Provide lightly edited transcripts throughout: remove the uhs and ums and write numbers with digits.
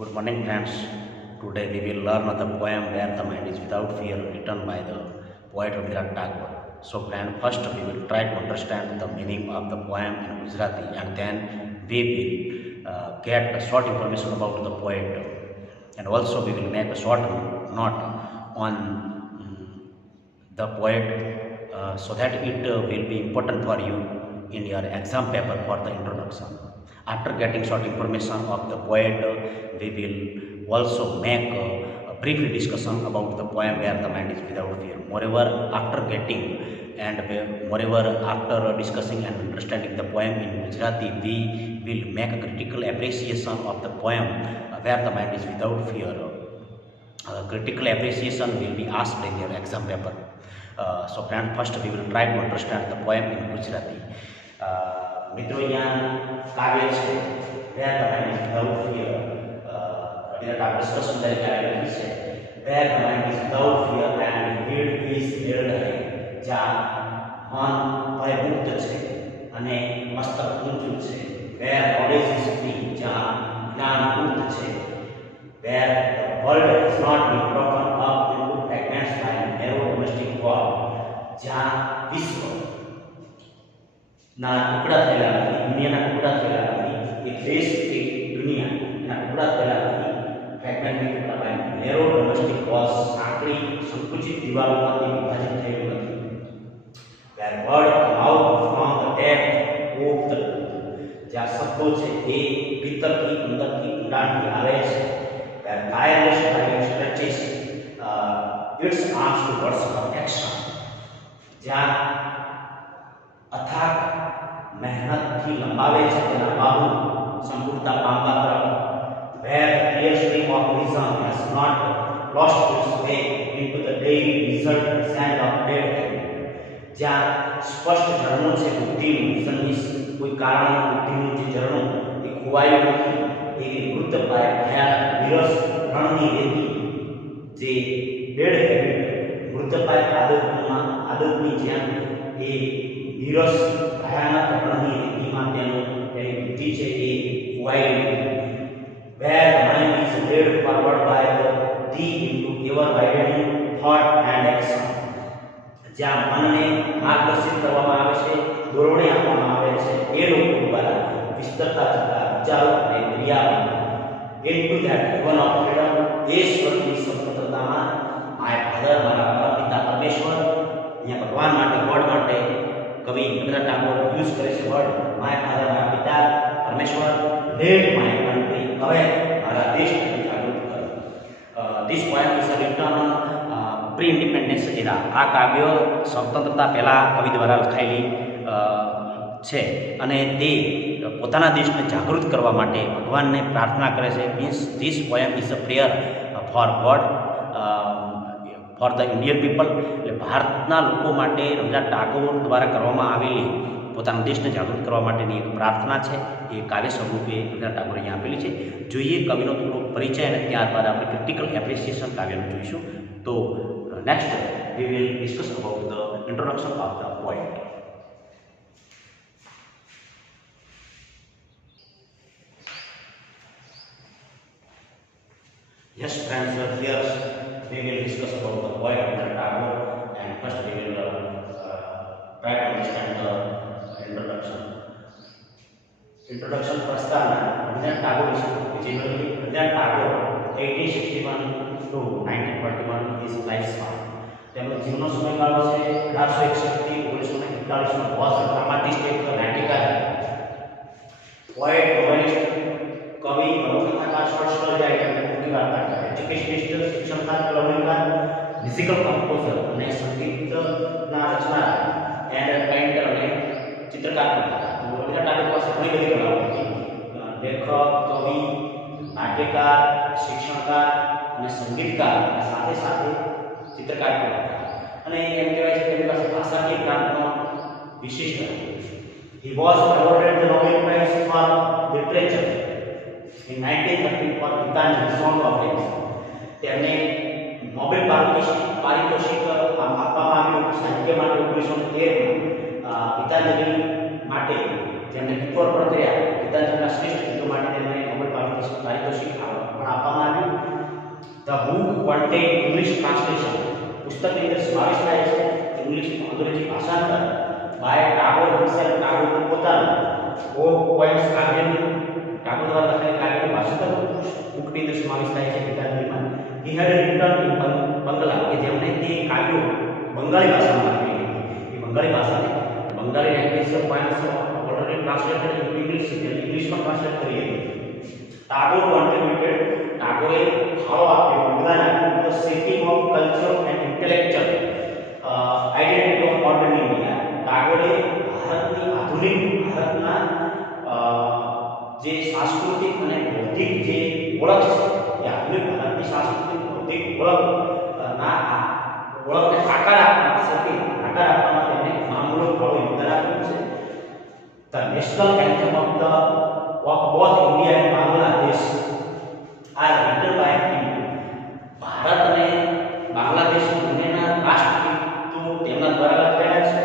Good morning, friends. Today we will learn the poem Where the Mind is Without Fear, written by the poet Rabindranath Tagore. So, friend, first we will try to understand the meaning of the poem in Gujarati, and then we will get a short information about the poet, and also we will make a short note on the poet so that it will be important for you in your exam paper for the introduction. After getting short information of the poet, we will also make a brief discussion about the poem Where the Mind is Without Fear. Moreover, after getting and moreover after discussing and understanding the poem in Gujarati, we will make a critical appreciation of the poem Where the Mind is Without Fear. Critical appreciation will be asked in your exam paper. So friend, first we will try to understand the poem in Gujarati. મિત્રો અહીંયા કાવ્ય છે Where the Mind is Without Fear. Rabindranath Tagore સરસ સુંદર કાવ્ય લખી છે Where the Mind is Without Fear and head is held high. જ્યાં મન ભયમુક્ત છે અને મસ્તક ઊંચું છે. Where knowledge is free. જ્યાં જ્ઞાન મુક્ત છે. Where the world has not been broken up into fragments by narrow domestic war. જ્યાં વિશ્વ ના ટુકડા થયેલા નથી, દુનિયાના ટુકડા થયેલા નથી, એક દેશ એક દુનિયા એના ટુકડા થયેલા નથી, ફ્રેગમેન્ટની ટુકડા બાય નેરો ડોમેસ્ટિક વોલ્સ, સાંકડી સંકુચિત દિવાલોમાંથી વિભાજિત થયેલું નથી. Where word come out from the depth of the જ્યાં શબ્દો છે એ ભીતરથી અંદરથી ઊંડાણથી આવે છે. Where tireless writing stretches its arms towards perfection. જ્યાં અથાગ મહેનતથી લંબાવે છે તેના બાહુ સંપૂર્ણતા પામવા તરફ. Where the clear stream of reason has not lost its way into the daily desert sand of dead end. જ્યાં સ્પષ્ટ ઝરણું છે બુદ્ધિનું, વિઝનની કોઈ કારણ બુદ્ધિનું જે ઝરણું એ ખોવાયું નથી, એવી મૃતપાય ભયાનક વિરસ રણની રેતી જે ડેડ હેબિટ મૃતપાય આદતની જેમ એ વિરસ ભયાનક રણની રેતીમાં તેની બુદ્ધિ છે એ ખોવાયેલી નથી. Where the mind is led forward by the deep into ever widening thought and action. જ્યાં મનને માર્ગદર્શિત કરવામાં આવે છે, દોરવણી આપવામાં આવે છે એ લોકો દ્વારા વિસ્તરતા જતા વિચારો અને ક્રિયાઓ. Into that heaven of freedom, એ સ્વર્ગની સ્વતંત્રતામાં માય ફાધર, મારા પરમપિતા પરમેશ્વર, અહીંયા ભગવાન માટે, ગોડ માટે કવિ રવિન્દ્રનાથ ટાગોર યુઝ કરે છે વર્ડ માય ફાધર, મારા પિતા પરમેશ્વર, લેડ માય કન્ટ્રી, હવે મારા દેશને જાગૃત કરો. This poem is written pre independence era. આ કાવ્ય સ્વતંત્રતા પહેલાં કવિ દ્વારા લખાયેલી છે અને તે પોતાના દેશને જાગૃત કરવા માટે ભગવાનને પ્રાર્થના કરે છે. Means this poem is a prayer for God for the Indian people. એટલે ભારતના લોકો માટે રવિન્દ્રનાથ ટાગોર દ્વારા કરવામાં આવેલી પોતાના દેશને જાગૃત કરવા માટેની એક પ્રાર્થના છે. એ કાવ્ય સ્વરૂપે રવિન્દ્રનાથ ટાગોરે અહીંયા આપેલી છે. જોઈએ કવિનો થોડો પરિચય અને ત્યારબાદ આપણે ક્રિટિકલ એપ્રિસિએશન કાવ્યનું જોઈશું. તો next we will discuss about the introduction of the poet. Yes, friends, here we will discuss about the poet Rabindranath Tagore, and first we will try to understand the introduction. Introduction પ્રસ્તાવના રવિન્દ્રનાથ ટાગોર વિશે. Rabindranath Tagore 1861 to 1921 is lifespan. તેમનો જીવનનો સમયગાળો છે 1861 થી 1941 નો. Was a ડ્રામાટિસ્ટ, એક નાટિકા, poet, novelist, કવિ, નવલકથાકાર, શોર્ટ સ્ટોરી રાઇટર, વાર્તાકાર, એજ્યુકેશનિસ્ટ, શિક્ષણકાર, કલમકાર, મ્યુઝિકલ કમ્પોઝર અને સંગીતના રચનાકાર, એન્ડ પેઇન્ટર અને ચિત્રકાર હતા. રવિન્દ્રનાથ ટાગોર પાસે ઘણી બધી કલાઓ હતી. લેખક, કવિ, નાટ્યકાર, શિક્ષણકાર અને સંગીતકાર અને સાથે સાથે ચિત્રકાર પણ હતા. અને એમ કહેવાય છે કે તેની પાસે ભાષાકીય જ્ઞાનનો વિશિષ્ટ હતું. He was awarded the Nobel Prize for Literature in 1913 for Gitanjali Song of Hymns. તેમને નોબેલ પારિતોષિક આપવામાં આવ્યું સાહિત્ય માટે 1913 ગીતાંજલિ માટે. જેમને કિશોર પ્રત્યા ગીતાંજલિના શ્રેષ્ઠ ગીતો માટે તેમને નોબેલ પારિતોષિક પણ The book contained English translation. પુસ્તકની અંદર સમાવેશ થાય છે ઇંગ્લિશ અંગ્રેજી ભાષાંતર બાય ટાગોર himself, ટાગોર પોતાનું પોએમ્સ કાવ્યનું ટાગોર દ્વારા લખાયેલ કાવ્યનું ભાષાંતર બુકની અંદર સમાવેશ થાય છે ગીતાંજલિમાં. He had written in Bangla કે જેમણે તે કાવ્યો બંગાળી ભાષામાં લખેલી હતી. એ બંગાળી ભાષાને Bengali language poems already translated in English ઇંગ્લિશમાં ટ્રાન્સલેટ કરી હતી. ટાગોર કોન્ટ્રીબ્યુટેડ ટાગોરે ફાળો આપ્યો યોગદાન આપ્યું the shaping of culture and intellectual identity of modern India. ટાગોરે ભારતના જે સાંસ્કૃતિક અને બૌદ્ધિક જે ઓળખ છે એ આધુનિક ભારતની સાંસ્કૃતિક બૌદ્ધિક ઓળખને આકાર આપવામાં તેમણે મહામૂલ્ય ફાળો યોગદાન આપ્યું છે. The national anthem of both India and Bangladesh are written by him. Bharat અને બાંગ્લાદેશ બંનેના રાષ્ટ્રગીતો તેમના દ્વારા લખાયેલા છે.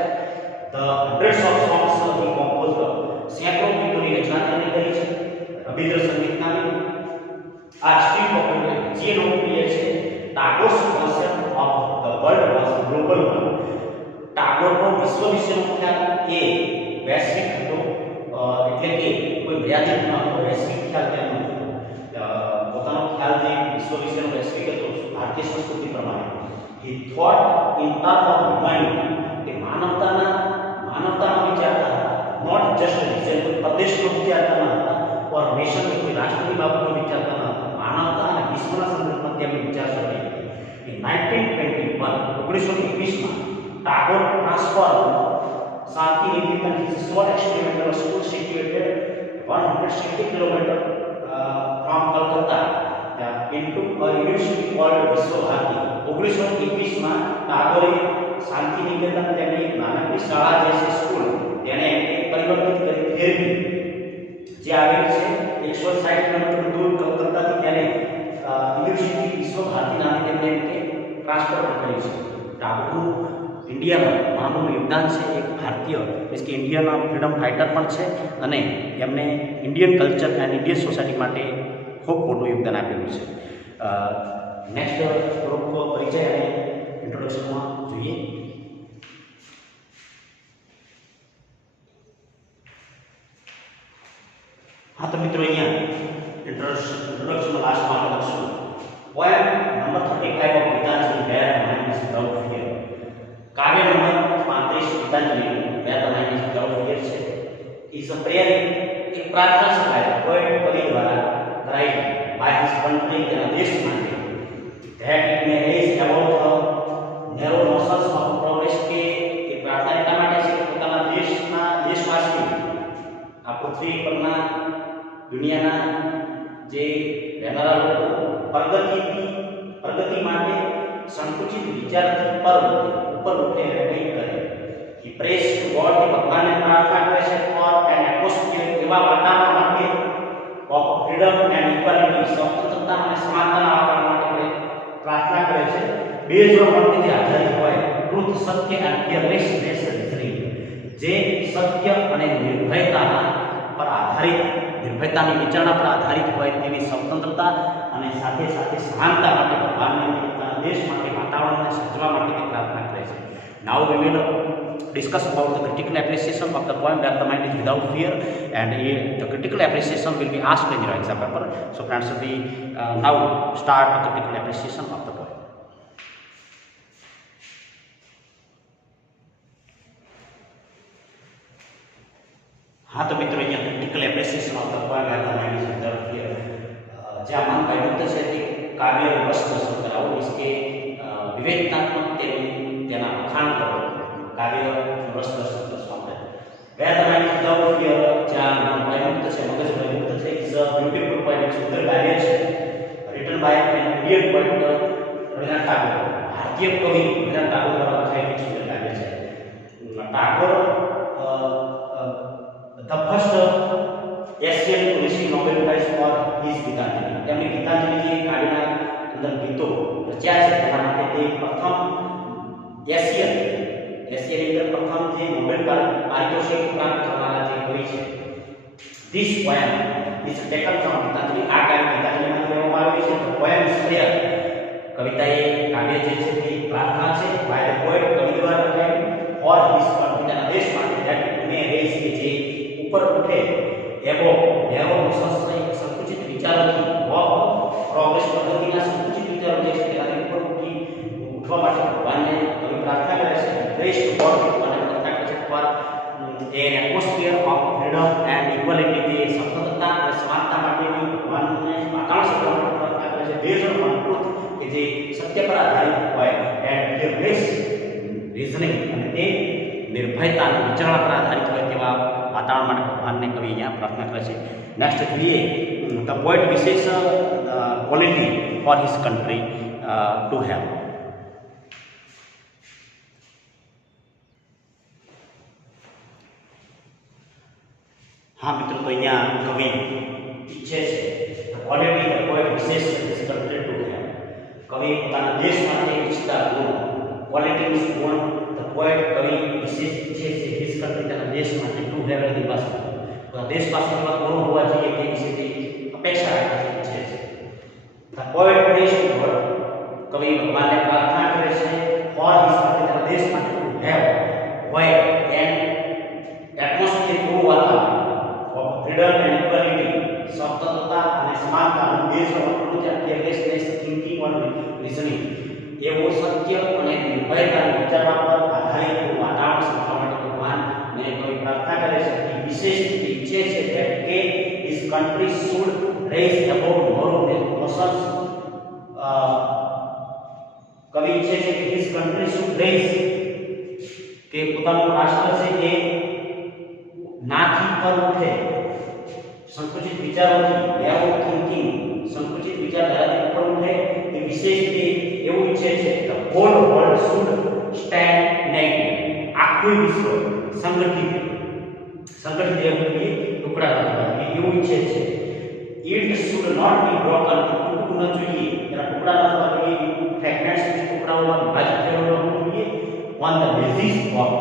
The hundreds of songs he composed. સેંકડો ગીતોની રચના તેમણે કરી છે. રવિન્દ્ર સંગીતના આ સ્ટ્રીમ પોપ્યુલર જે લોકપ્રિય છે. Tagore's concept of the world was global one. ટાગોરનો વિશ્વ વિશેનો ખ્યાલ એ વૈશ્વિક હતો, એટલે કે કોઈ મર્યાદિત ન હતો, વૈશ્વિક ખ્યાલ તેમનો હતો. પોતાનો ખ્યાલ જે વિશ્વ વિશેનો વૈશ્વિક હતો ભારતીય સંસ્કૃતિ પ્રમાણે. He thought in term of humanity. તે માનવતામાં વિચારતા હતા, નોટ જસ્ટ રિજન કોઈ પ્રદેશનો વિચારતા ન હતા ઓર નેશન કોઈ રાષ્ટ્રની બાબતનો વિચારતા ન હતા. માનવતા અને વિશ્વના સંદર્ભમાં તેમની વિચારસરણી હતી. In 1921 Tagore transform Shanti Niketan is a short experimental school situated 160 km from Calcutta into a university called Vishwabharati. 1921 ટાગોરે શાંતિ નિકેતન તેમની નાનકડી શાળા જે છે સ્કૂલ તેને પરિવર્તિત કરી ફેરવી જે આવેલી છે 160 કિલોમીટર દૂર કલકત્તાથી તેને યુનિવર્સિટી વિશ્વભારતી નામે તેમને ટ્રાન્સફર કરી છે. ટાગોરનું ઇન્ડિયામાં મહામૂલ્ય યોગદાન છે. એક ભારતીય મીન્સ કે ઇન્ડિયાના ફ્રીડમ ફાઇટર પણ છે અને એમને Indian culture and Indian society માટે ખૂબ મોટું યોગદાન આપેલું છે. નેક્સ્ટ થોડોક પરિચય અને ઇન્ટ્રોડક્શનમાં જોઈએ. હા તો મિત્રો અહીંયા ઇન્ટ્રોડક્શનમાં લાસ્ટમાં આપણે લખશું poem number 35 of Gitanjali where the mind is without fear. કાવ્ય number 35 Gitanjali where the mind is without fear છે. ઇઝ અ પ્રેયર, એક પ્રાર્થના સભાએ પોએટ કવિ દ્વારા કરાઈ બાય હિઝ કન્ટ્રી તેના દેશ માટે. That it may raise about the narrow notions of progress. કે એ પ્રાર્થના એટલા માટે છે કે પોતાના દેશવાસીઓ આ પૃથ્વી પરના દુનિયાના જે રહેનારા લોકો પ્રગતિ માટે સંકુચિત વિચારથી ઉપર ઉઠે અને કંઈક કરે. એ પ્રેસ ટુ ગોડ કે ભગવાનને પ્રાર્થના કરે છે ફોર એન એટમોસ્ફિયર એવા વાતાવરણ માટે ઓફ ફ્રીડમ એન્ડ ઇક્વાલિટી સ્વતંત્રતા અને સમાનતાના વાતાવરણ માટે પ્રાર્થના કરે છે. બેઝ ઓન જે આધારિત હોય ટ્રુથ સત્ય એન્ડ ફિયરલેસનેસ રીઝનિંગ. જે સત્ય અને નિર્ભયતાના પર આધારિત નિર્ભયતાની વિચારણા પર આધારિત હોય તેવી સ્વતંત્રતા અને સાથે સાથે સહાનતા માટે ભગવાનને પોતાના દેશ માટે વાતાવરણને સર્જવા માટે તે પ્રાર્થના કરે છે. Now we will discuss about the critical appreciation of the poem where the mind is without fear, and the critical appreciation will be asked in your exam paper. So friends, we now start the critical appreciation of the poem. हाँ तो मित्रों यहाँ critical appreciation of the poem where the mind is without fear. જ્યાં મન ભયમુક્ત છે તે કાવ્ય રસ દર્શન કરાવો, इसके विवेचनात्मक તેના વખાણ કરો, કાવ્ય રસ દર્શન કરવા માટે. Where the mind is without fear, જ્યાં મન ભયમુક્ત છે, મગજ ભયમુક્ત છે, ઇઝ અ બ્યુટીફુલ પોએમ, એક સુંદર કાવ્ય છે. Written by an Indian poet Rabindranath Tagore, ભારતીય કવિ રવીન્દ્રનાથ ટાગોર દ્વારા લખાયેલું સુંદર કાવ્ય છે. Tagore the first Asian to receive Nobel Prize for his Gitanjali. તેમની ગીતાંજલિ જે કાવ્યના અંદર ગીતો રચ્યા છે તેના માટે તે પ્રથમ એશિયન અંદર પ્રથમ જે નોબેલ પારિતોષિક પ્રાપ્ત કરનારા જે કવિ છે. This poem is taken from Gitanjali. આ કાવ્ય ગીતાંજલિમાં લેવામાં આવ્યું છે. The poem is clear કવિતાએ કાવ્ય જે છે તે પ્રાર્થના છે બાય ધ પોએટ કવિ દ્વારા લખાયેલું ફોર હિઝ કન્ટ્રી દેશ માટે ધેટ મે રેઝ કે જે ઉપર ઉઠે એવો નેરો સંકુચિત વિચારોથી પ્રોગ્રેસ પદ્ધતિના સંકુચિત વિચારો જે છે તેનાથી ઉપર ઉઠવા માટે ભગવાનને કવિ પ્રાર્થના કરે છે બેસ્ટ ગોડ અને પ્રાર્થના કરે છે for an atmosphere of freedom and equality તે સફળતા અને સમાનતા માટેની ભગવાનને વાતાવરણ સર્જવા પ્રાર્થના કરે છે બેઝ ઓન ટ્રુથ કે જે સત્ય પર આધારિત હોય એન્ડ ફિયરલેસ રીઝનિંગ અને તે નિર્ભયતા અને વિચારણા પર આધારિત હોય તેવા વાતાવરણ માટે ભગવાનને કવિ અહીંયા પ્રાર્થના કરે છે. નેક્સ્ટ જોઈએ ધ પોએટ વિશેષ quality for his country to have. હા મિત્રો, તો અહીંયા કવિ ઈચ્છે છે ક્વોલિટી ધ પોએટ વિશેષ હિઝ કન્ટ્રી ટુ હેવ. કવિ પોતાના દેશ માટે ઈચ્છતા ગુણ ક્વોલિટીઝ ગુણ ધ પોએટ કવિ વિશેષ ઈચ્છે છે હિઝ કન્ટ્રી તેના દેશ માટે ટુ હેવ એની પાસે તો દેશ પાસે એવા ગુણો હોવા જોઈએ તે વિશે તે અપેક્ષા રાખે છે ઈચ્છે છે. The poet praise two God કવિ ભગવાનને પ્રાર્થના કરે છે ફોર હિઝ કન્ટ્રી તેના દેશ માટે ટુ હેવ હોય એન્ડ એટમોસ્ફિયર એવું વાતાવરણ ફ્રીડમ એન્ડ ઇક્વાલિટી સ્વતંત્રતા અને સમાનતાનું બેઝ હોવાનું છે ફિયરલેસનેસ થિંકિંગ ઓન રીઝનિંગ એવો સત્ય અને નિર્ભયતાના વિચારવા પર આધારિત વાતાવરણ સર્જવા માટે ભગવાનને કોઈ પ્રાર્થના કરે છે કે વિશેષ રીતે ઈચ્છે છે કે his country should raise above moral notions. કવિ ઈચ્છે છે કે હિઝ કન્ટ્રી શુડ રેઝ કે પોતાનું રાષ્ટ્ર છે એ નાથી પર ઉઠે સંકુચિત વિચારોથી નેરો થિંકિંગ સંકુચિત વિચારધારાથી ઉપર ઉઠે એ વિશેષથી એવું ઈચ્છે છે કે whole world should stand negative આખું વિશ્વ સંગઠિત એવું ટુકડા નથી એવું ઈચ્છે છે. It should not be broken તૂટવું ન જોઈએ એના ટુકડા ન થવા જોઈએ ફ્રેગમેન્ટ્સ ટુકડાઓમાં વિભાજિત થયેલો ન જોઈએ ઓન ધ બેઝિસ ઓફ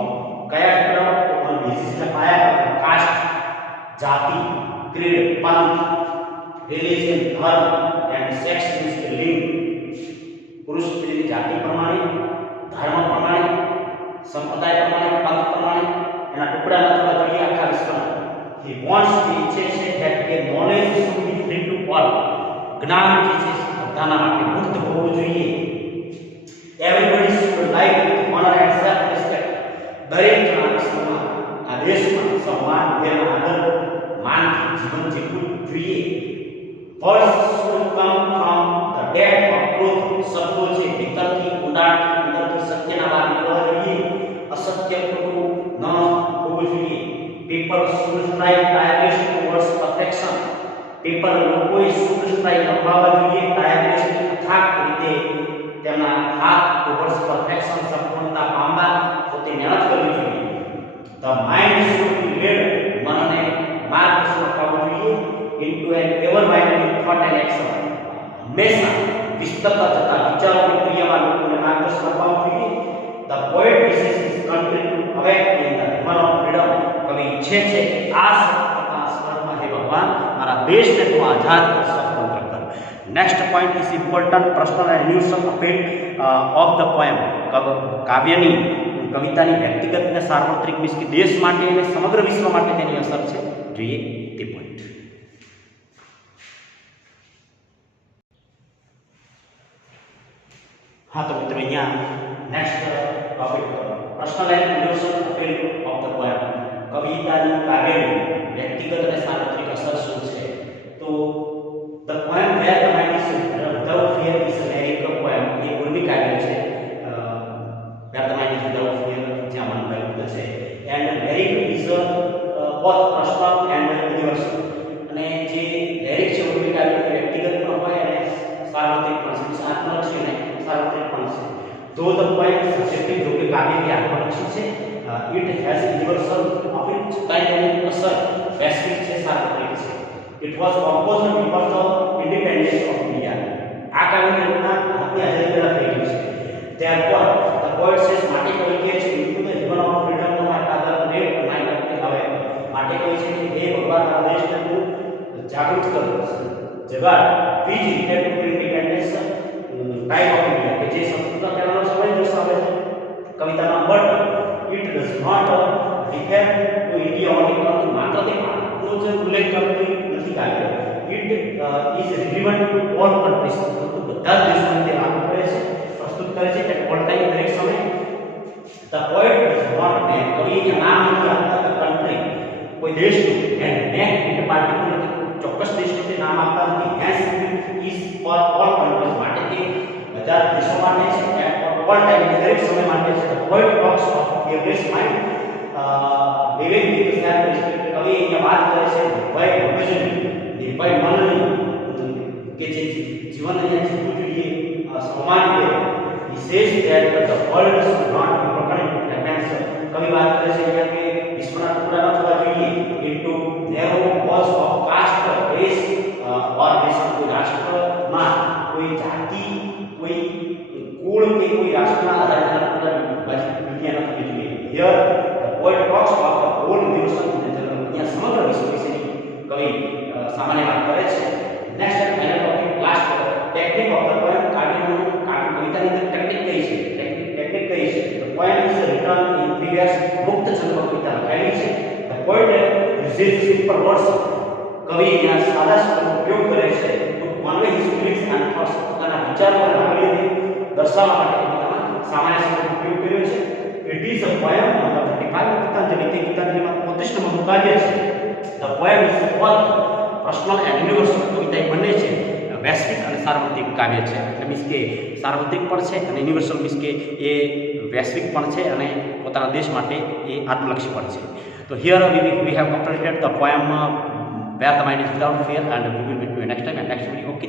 કયા ટુકડાઓ ઓન બેઝિસ ના પાયા પર કાસ્ટ જાતિ creed, पंथ, religion, धर्म and sex means के लिंग पुरुष स्त्री जाति प्रमाणे धर्म प्रमाणे संप्रदाय प्रमाणे पंथ प्रमाणे एना टुकड़ा न थवा જોઈએ આખા વિશ્વમાં. he wants to ઈચ્છે છે that the knowledge should be free to all જ્ઞાન જે છે બધાના માટે મુક્ત હોવું જોઈએ. everybody should live with honor and self respect દરેક જણા વિશ્વમાં આ દેશમાં સન્માન અને આદર માનથી જીવન જીવવું જોઈએ. Words should come from the depth of truth. શબ્દો છે ભીતરથી ઊંડાણથી અંદરથી સત્યના બહાર નીકળવા જોઈએ. અસત્ય ખોટું ન હોવું જોઈએ. People should strive tirelessly towards perfection. People લોકોએ should strive લંબાવવા જોઈએ tirelessly અથાગ રીતે તેમના હાથ towards perfection સંપૂર્ણતા પામવા પોતે મહેનત કરવી જોઈએ. The mind should be led મનને માર્ગદર્શન આપવું જોઈએ into an ever widening thought and action. હંમેશા વિસ્તરતા જતા વિચારો અને ક્રિયામાં લોકોને માર્ગદર્શન આપવું જોઈએ. The poet wishes his country to awake in the river of freedom. કવિ ઈચ્છે છે કે આ સત્યના સ્વરમાં હે ભગવાન મારા દેશને તું આઝાદ કર સ્વતંત્ર કર. Next point is important personal and universal appeal of the poem. કાવ્યની કવિતાની વ્યક્તિગત અને સાર્વત્રિક મીન્સ કે દેશ માટે અને સમગ્ર વિશ્વ માટે તેની અસર છે જોઈએ તે પોઈન્ટ. હા તો મિત્રો અહીંયા next topic personal and universal appeal of the poem. કવિતાની કાવ્યની વ્યક્તિગત અને સાર્વત્રિક અસર શું છે? તો the poem where the mind is without fear is an lyric poem. એ ઉર્મી કાવ્ય છે where the mind is without fear જ્યાં મન ભયમુક્ત છે. And lyric is both personal and universal. અને જે લેરિક છે ઉર્મી કાવ્ય વ્યક્તિગત પણ હોય અને સાર્વત્રિક પણ છે. આત્મલક્ષી નહીં સાર્વત્રિક પણ છે. ધો ધ પોએમ ઇઝ સબ્જેક્ટિવ જો કે કાવ્ય કે આત્મલક્ષી છે ઇટ હેઝ યુનિવર્સલ અપીલ છતાંય તેની અસર વૈશ્વિક છે સાર્વત્રિક છે. It was composed before the independence of India. આ કાવ્યની રચના ભારતની આઝાદી પહેલા થઈ ગઈ છે. ત્યારબાદ ધ પોએટ સેઝ માટે કવિ કહે છે into the river of freedom નો માય ફાધર નેવ માય ગોડ હવે માટે કહે છે કે હે ભગવાન આ દેશને તું જાગૃત કર જગાડ વીજ India to independence type of India કે જે સંસ્કૃત પહેલાનો સમય દર્શાવે છે કવિતામાં, but it does not refer to India only, પરંતુ માત્ર તે ભારતનો જ ઉલ્લેખ કરતી નથી કાવ્ય. It is relevant to all countries, પરંતુ બધા જ દેશોને તે લાગુ પડે છે, પ્રસ્તુત કરે છે કે ઓલ ટાઈમ, દરેક સમય. The poet does not name, કવિએ નામ નથી આપતા કન્ટ્રી, કોઈ દેશનું, એન્ડ નેમ ઇટ પાર્ટિક્યુલર, ચોક્કસ દેશનું તે નામ આપતા નથી. Hence is for all countries, માટે તે બધા દેશો માટે છે, એન્ડ ઓલ ટાઈમ, દરેક સમય માટે છે. The poet talks of average mind living with self respect, કવિ અહીંયા વાત કરે છે ભય મગજની, ભય મનની, કે જે જીવન અહીંયા જીવવું જોઈએ સમાન છે. He says that the world should not be broken into fragments. કવિ વાત કરે છે અહીંયા કે વિશ્વના ટુકડા ન થવા જોઈએ into narrow walls of caste, race or nation. કોઈ રાષ્ટ્રમાં, કોઈ જાતિ, કોઈ કુળ કે કોઈ રાષ્ટ્રના આધારે દુનિયા ન થવી જોઈએ. Here the poet talks about the whole universal in general. અહીંયા સમગ્ર વિશ્વ વિશેની કવિ સામાન્ય વાત કરે છે. Next final topic, last technique of the poem. કવિતાની અંદર ટેકનિક કઈ છે, ટેકનિક કઈ છે. The poem is written in previous, મુક્ત છંદમાં કવિતા લખાયેલી છે. The poet uses simple words, કવિ અહીંયા સાદા શબ્દોનો ઉપયોગ કરે છે to convey his feelings and thoughts, પોતાના વિચારો અને લાગણીઓને દર્શાવવા માટે પોતાના સામાન્ય શબ્દોનો ઉપયોગ કર્યો છે. It is a poem number 35, Gitanjali. તે ગીતાંજલિમાં 35 નંબરનું કાવ્ય છે. The poem is both personal and universal, કવિતા બંને છે, વૈશ્વિક અને સાર્વત્રિક કાવ્ય છે. એટલે મીન્સ કે સાર્વત્રિક પણ છે અને યુનિવર્સલ મીન્સ કે એ વૈશ્વિક પણ છે અને પોતાના દેશ માટે એ આત્મલક્ષી પણ છે. તો here we have completed the poem Where the Mind is Without Fear, and we will meet you next time and next video. Okay.